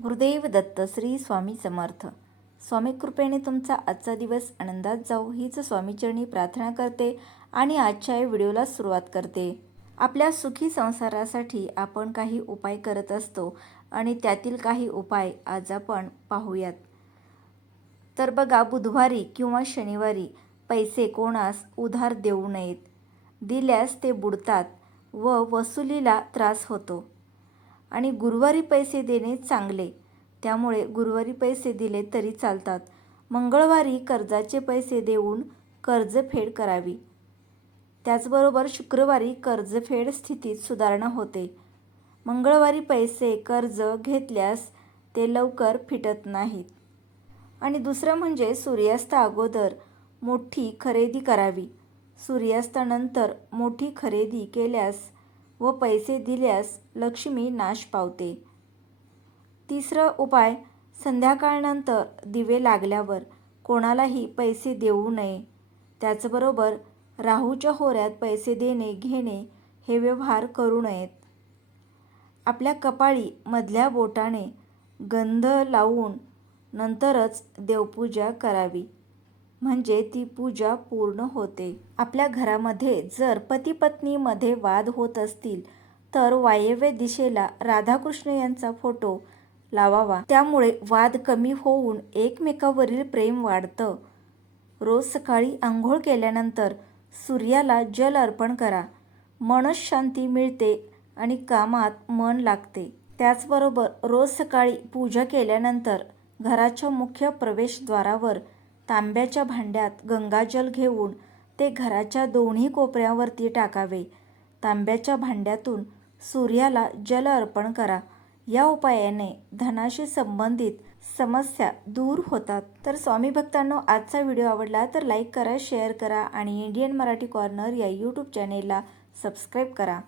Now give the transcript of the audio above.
गुरुदेव दत्त. श्री स्वामी समर्थ. स्वामी कृपेने तुमचा आजचा दिवस आनंदात जाऊ हीच स्वामीचरणी प्रार्थना करते आणि आजच्या या व्हिडिओला सुरुवात करते. आपल्या सुखी संसारासाठी आपण काही उपाय करत असतो आणि त्यातील काही उपाय आज आपण पाहूयात. तर बघा, बुधवारी किंवा शनिवारी पैसे कोणास उधार देऊ नयेत. दिल्यास ते बुडतात व वसुलीला त्रास होतो. आणि गुरुवारी पैसे देणे चांगले, त्यामुळे गुरुवारी पैसे दिले तरी चालतात. मंगळवारी कर्जाचे पैसे देऊन कर्जफेड करावी. त्याचबरोबर शुक्रवारी कर्जफेड स्थितीत सुधारणा होते. मंगळवारी पैसे कर्ज घेतल्यास ते लवकर फिटत नाहीत. आणि दुसरं म्हणजे सूर्यास्त अगोदर मोठी खरेदी करावी. सूर्यास्तानंतर मोठी खरेदी केल्यास व पैसे दिल्यास लक्ष्मी नाश पावते. तिसरं उपाय, संध्याकाळनंतर दिवे लागल्यावर कोणालाही पैसे देऊ नये. त्याचबरोबर राहूच्या होऱ्यात पैसे देणे घेणे हे व्यवहार करू नयेत. आपल्या कपाळी मधल्या बोटाने गंध लावून नंतरच देवपूजा करावी, म्हणजे ती पूजा पूर्ण होते. आपल्या घरामध्ये जर पती पत्नीमध्ये वाद होत असतील तर वायव्य दिशेला राधाकृष्ण यांचा फोटो लावावा. त्यामुळे वाद कमी होऊन एकमेकावरील प्रेम वाढतं. रोज सकाळी आंघोळ केल्यानंतर सूर्याला जल अर्पण करा. मनःशांती मिळते आणि कामात मन लागते. त्याचबरोबर रोज सकाळी पूजा केल्यानंतर घराच्या मुख्य प्रवेशद्वारावर तांब्याच्या भांड्यात गंगाजल घेऊन ते घराच्या दोन्ही कोपऱ्यावरती टाकावे. तांब्याच्या भांड्यातून सूर्याला जल अर्पण करा. या उपायाने धनाशी संबंधित समस्या दूर होतात. तर स्वामी भक्तांनो, आजचा व्हिडिओ आवडला तर लाईक करा, शेअर करा आणि इंडियन मराठी कॉर्नर या यूट्यूब चॅनेलला सबस्क्राईब करा.